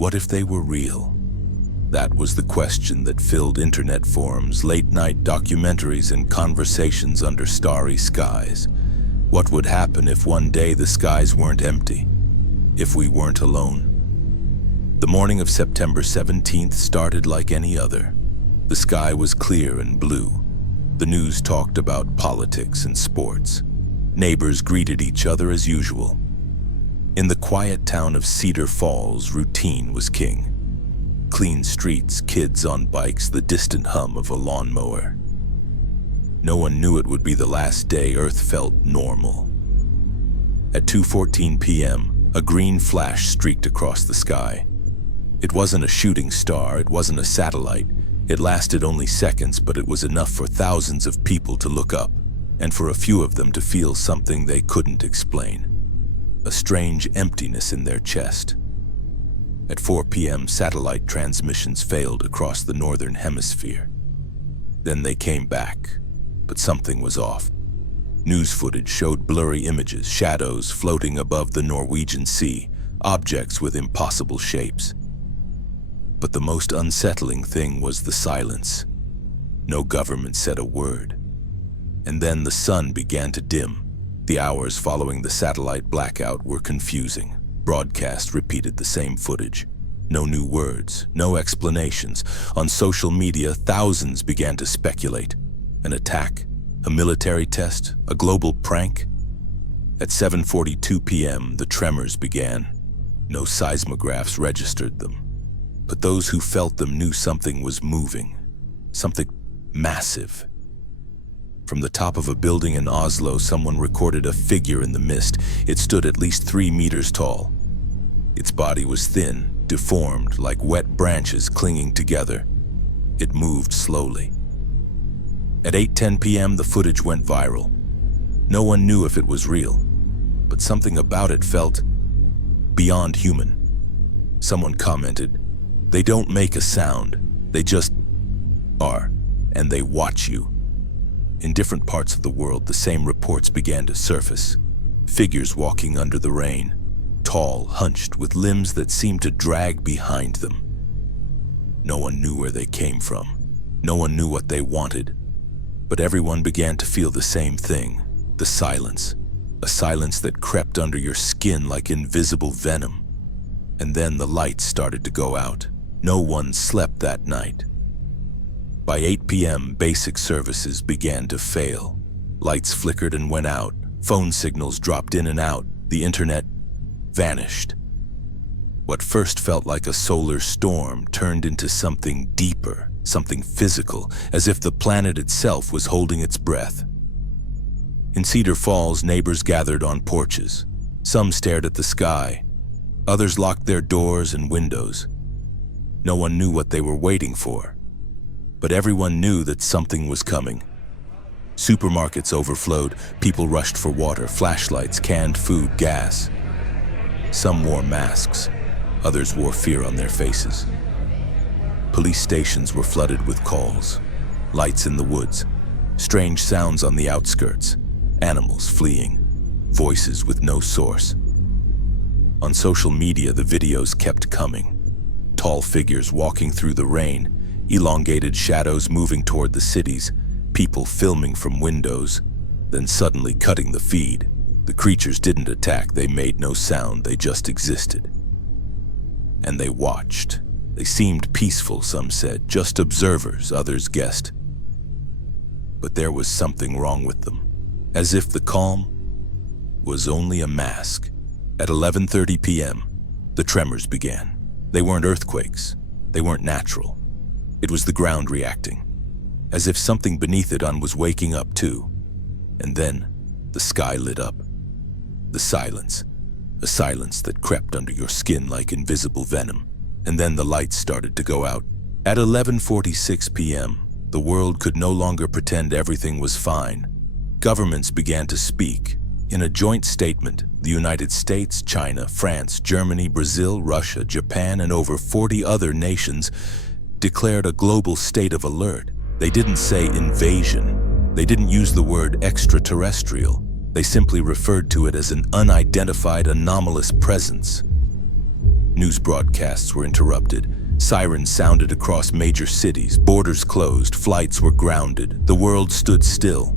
What if they were real? That was the question that filled internet forums, late-night documentaries, and conversations under starry skies. What would happen if one day the skies weren't empty? If we weren't alone? The morning of September 17th started like any other. The sky was clear and blue. The news talked about politics and sports. Neighbors greeted each other as usual. In the quiet town of Cedar Falls, routine was king. Clean streets, kids on bikes, the distant hum of a lawnmower. No one knew it would be the last day Earth felt normal. At 2:14 p.m., a green flash streaked across the sky. It wasn't a shooting star, it wasn't a satellite. It lasted only seconds, but it was enough for thousands of people to look up, and for a few of them to feel something they couldn't explain. A strange emptiness in their chest. At 4 p.m., satellite transmissions failed across the northern hemisphere. Then they came back, but something was off. News footage showed blurry images, shadows floating above the Norwegian Sea, objects with impossible shapes. But the most unsettling thing was the silence. No government said a word. And then the sun began to dim. The hours following the satellite blackout were confusing. Broadcast repeated the same footage. No new words, no explanations. On social media, thousands began to speculate. An attack? A military test? A global prank? At 7:42 p.m., the tremors began. No seismographs registered them. But those who felt them knew something was moving. Something massive. From the top of a building in Oslo, someone recorded a figure in the mist. It stood at least 3 meters tall. Its body was thin, deformed, like wet branches clinging together. It moved slowly. At 8:10 p.m., the footage went viral. No one knew if it was real, but something about it felt beyond human. Someone commented, "They don't make a sound, they just are, and they watch you." In different parts of the world, the same reports began to surface. Figures walking under the rain, tall, hunched, with limbs that seemed to drag behind them. No one knew where they came from. No one knew what they wanted. But everyone began to feel the same thing, the silence. A silence that crept under your skin like invisible venom. And then the lights started to go out. No one slept that night. By 8 p.m., basic services began to fail. Lights flickered and went out. Phone signals dropped in and out. The internet vanished. What first felt like a solar storm turned into something deeper, something physical, as if the planet itself was holding its breath. In Cedar Falls, neighbors gathered on porches. Some stared at the sky. Others locked their doors and windows. No one knew what they were waiting for. But everyone knew that something was coming. Supermarkets overflowed. People rushed for water, flashlights, canned food, gas. Some wore masks. Others wore fear on their faces. Police stations were flooded with calls. Lights in the woods. Strange sounds on the outskirts. Animals fleeing. Voices with no source. On social media, the videos kept coming. Tall figures walking through the rain. Elongated shadows moving toward the cities, people filming from windows, then suddenly cutting the feed. The creatures didn't attack, they made no sound, they just existed. And they watched. They seemed peaceful, some said, just observers, others guessed. But there was something wrong with them, as if the calm was only a mask. At 11:30 p.m., the tremors began. They weren't earthquakes, they weren't natural. It was the ground reacting, as if something beneath it was waking up too. And then, the sky lit up. The silence, a silence that crept under your skin like invisible venom. And then the lights started to go out. At 11:46 p.m., the world could no longer pretend everything was fine. Governments began to speak. In a joint statement, the United States, China, France, Germany, Brazil, Russia, Japan, and over 40 other nations declared a global state of alert. They didn't say invasion. They didn't use the word extraterrestrial. They simply referred to it as an unidentified anomalous presence. News broadcasts were interrupted. Sirens sounded across major cities, borders closed, flights were grounded, the world stood still.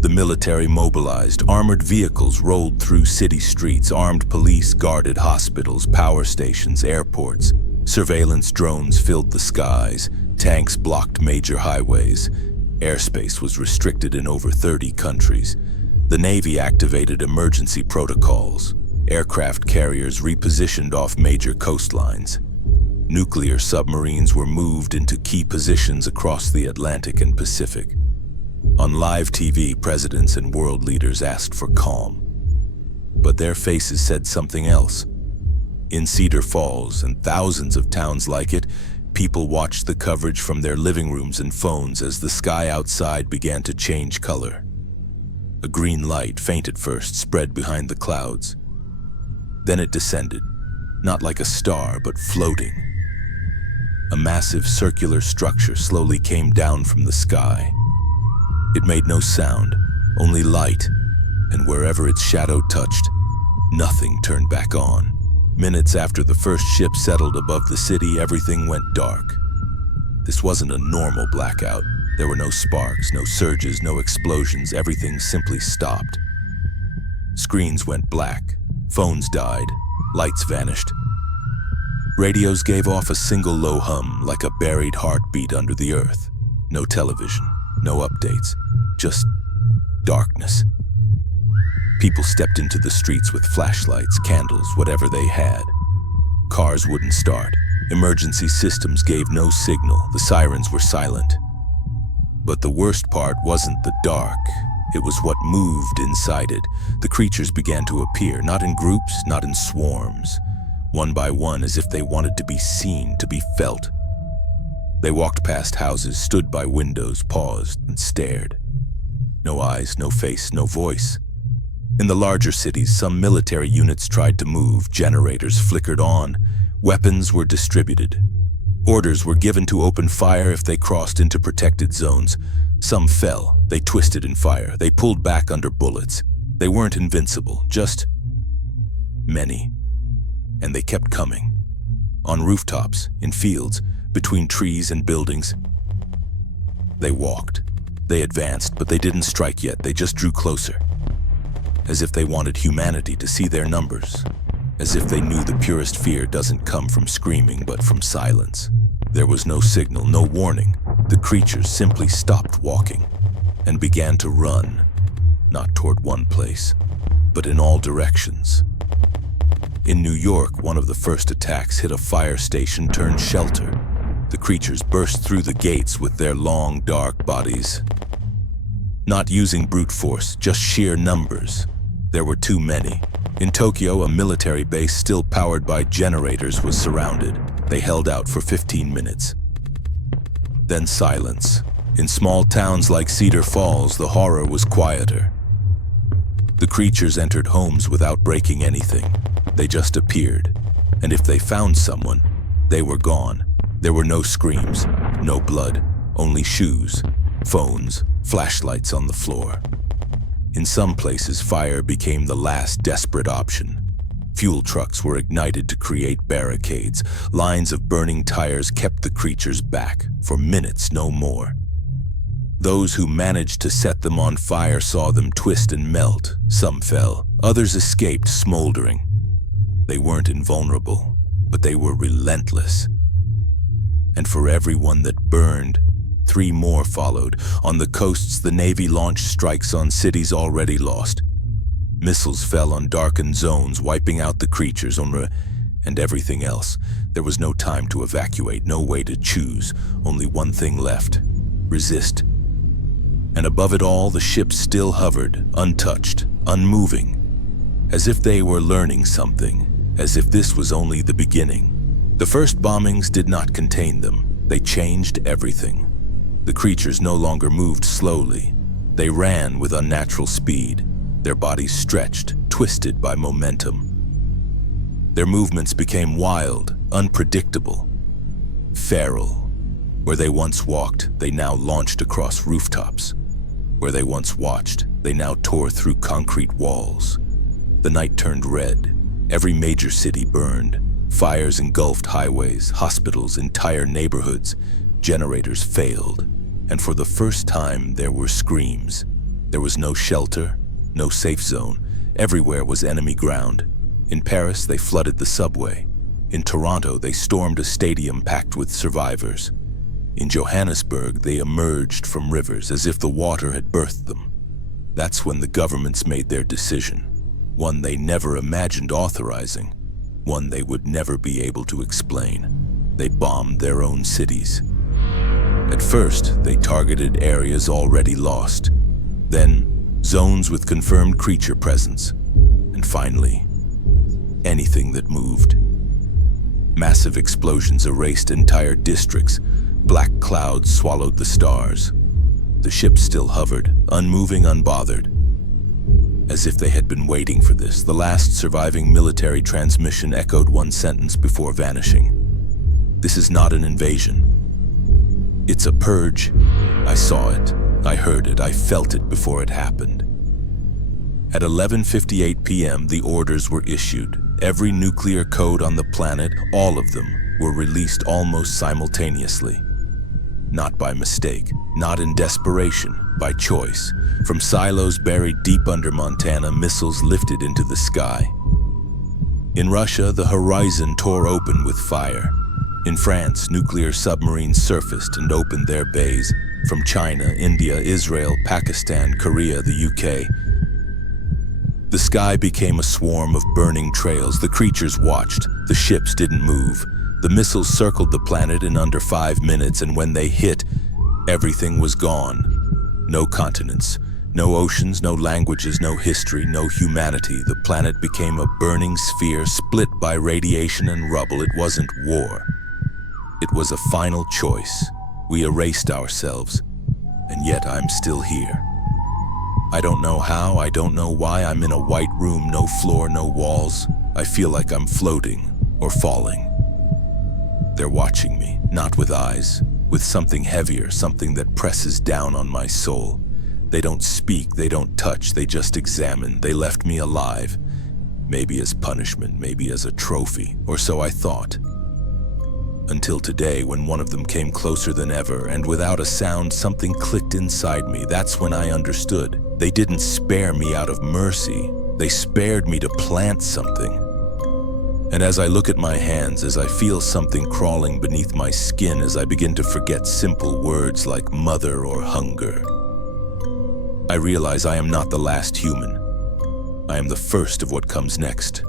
The military mobilized, armored vehicles rolled through city streets, armed police guarded hospitals, power stations, airports. Surveillance drones filled the skies, tanks blocked major highways. Airspace was restricted in over 30 countries. The Navy activated emergency protocols. Aircraft carriers repositioned off major coastlines. Nuclear submarines were moved into key positions across the Atlantic and Pacific. On live TV, presidents and world leaders asked for calm. But their faces said something else. In Cedar Falls and thousands of towns like it, people watched the coverage from their living rooms and phones as the sky outside began to change color. A green light, faint at first, spread behind the clouds. Then it descended, not like a star, but floating. A massive circular structure slowly came down from the sky. It made no sound, only light, and wherever its shadow touched, nothing turned back on. Minutes after the first ship settled above the city, everything went dark. This wasn't a normal blackout. There were no sparks, no surges, no explosions. Everything simply stopped. Screens went black, phones died, lights vanished. Radios gave off a single low hum, like a buried heartbeat under the earth. No television, no updates, just darkness. People stepped into the streets with flashlights, candles, whatever they had. Cars wouldn't start. Emergency systems gave no signal. The sirens were silent. But the worst part wasn't the dark. It was what moved inside it. The creatures began to appear, not in groups, not in swarms. One by one, as if they wanted to be seen, to be felt. They walked past houses, stood by windows, paused, and stared. No eyes, no face, no voice. In the larger cities, some military units tried to move, generators flickered on, weapons were distributed. Orders were given to open fire if they crossed into protected zones. Some fell, they twisted in fire, they pulled back under bullets. They weren't invincible, just many. And they kept coming. On rooftops, in fields, between trees and buildings. They walked. They advanced, but they didn't strike yet. They just drew closer. As if they wanted humanity to see their numbers. As if they knew the purest fear doesn't come from screaming, but from silence. There was no signal, no warning. The creatures simply stopped walking and began to run. Not toward one place, but in all directions. In New York, one of the first attacks hit a fire station turned shelter. The creatures burst through the gates with their long, dark bodies. Not using brute force, just sheer numbers. There were too many. In Tokyo, a military base still powered by generators was surrounded. They held out for 15 minutes. Then silence. In small towns like Cedar Falls, the horror was quieter. The creatures entered homes without breaking anything. They just appeared, and if they found someone, they were gone. There were no screams, no blood, only shoes, phones, flashlights on the floor. In some places, fire became the last desperate option. Fuel trucks were ignited to create barricades. Lines of burning tires kept the creatures back, for minutes, no more. Those who managed to set them on fire saw them twist and melt. Some fell, others escaped smoldering. They weren't invulnerable, but they were relentless. And for everyone that burned, 3 more followed. On the coasts, the Navy launched strikes on cities already lost. Missiles fell on darkened zones, wiping out the creatures and everything else. There was no time to evacuate, no way to choose. Only one thing left: resist. And above it all, the ships still hovered, untouched, unmoving, as if they were learning something, as if this was only the beginning. The first bombings did not contain them. They changed everything. The creatures no longer moved slowly. They ran with unnatural speed, their bodies stretched, twisted by momentum. Their movements became wild, unpredictable, feral. Where they once walked, they now launched across rooftops. Where they once watched, they now tore through concrete walls. The night turned red. Every major city burned. Fires engulfed highways, hospitals, entire neighborhoods. Generators failed, and for the first time there were screams. There was no shelter, no safe zone. Everywhere was enemy ground. In Paris, they flooded the subway. In Toronto, they stormed a stadium packed with survivors. In Johannesburg, they emerged from rivers as if the water had birthed them. That's when the governments made their decision, one they never imagined authorizing, one they would never be able to explain. They bombed their own cities. At first, they targeted areas already lost. Then, zones with confirmed creature presence. And finally, anything that moved. Massive explosions erased entire districts. Black clouds swallowed the stars. The ship still hovered, unmoving, unbothered. As if they had been waiting for this, the last surviving military transmission echoed one sentence before vanishing. This is not an invasion. It's a purge. I saw it. I heard it. I felt it before it happened. At 11:58 p.m., the orders were issued. Every nuclear code on the planet, all of them, were released almost simultaneously. Not by mistake, not in desperation, by choice. From silos buried deep under Montana, missiles lifted into the sky. In Russia, the horizon tore open with fire. In France, nuclear submarines surfaced and opened their bays. From China, India, Israel, Pakistan, Korea, the UK. The sky became a swarm of burning trails. The creatures watched. The ships didn't move. The missiles circled the planet in under 5 minutes, and when they hit, everything was gone. No continents, no oceans, no languages, no history, no humanity. The planet became a burning sphere split by radiation and rubble. It wasn't war. It was a final choice. We erased ourselves, and yet I'm still here. I don't know how, I don't know why. I'm in a white room, no floor, no walls. I feel like I'm floating or falling. They're watching me, not with eyes, with something heavier, something that presses down on my soul. They don't speak, they don't touch, they just examine. They left me alive, maybe as punishment, maybe as a trophy, or so I thought. Until today, when one of them came closer than ever, and without a sound, something clicked inside me. That's when I understood. They didn't spare me out of mercy. They spared me to plant something. And as I look at my hands, as I feel something crawling beneath my skin, as I begin to forget simple words like mother or hunger, I realize I am not the last human. I am the first of what comes next.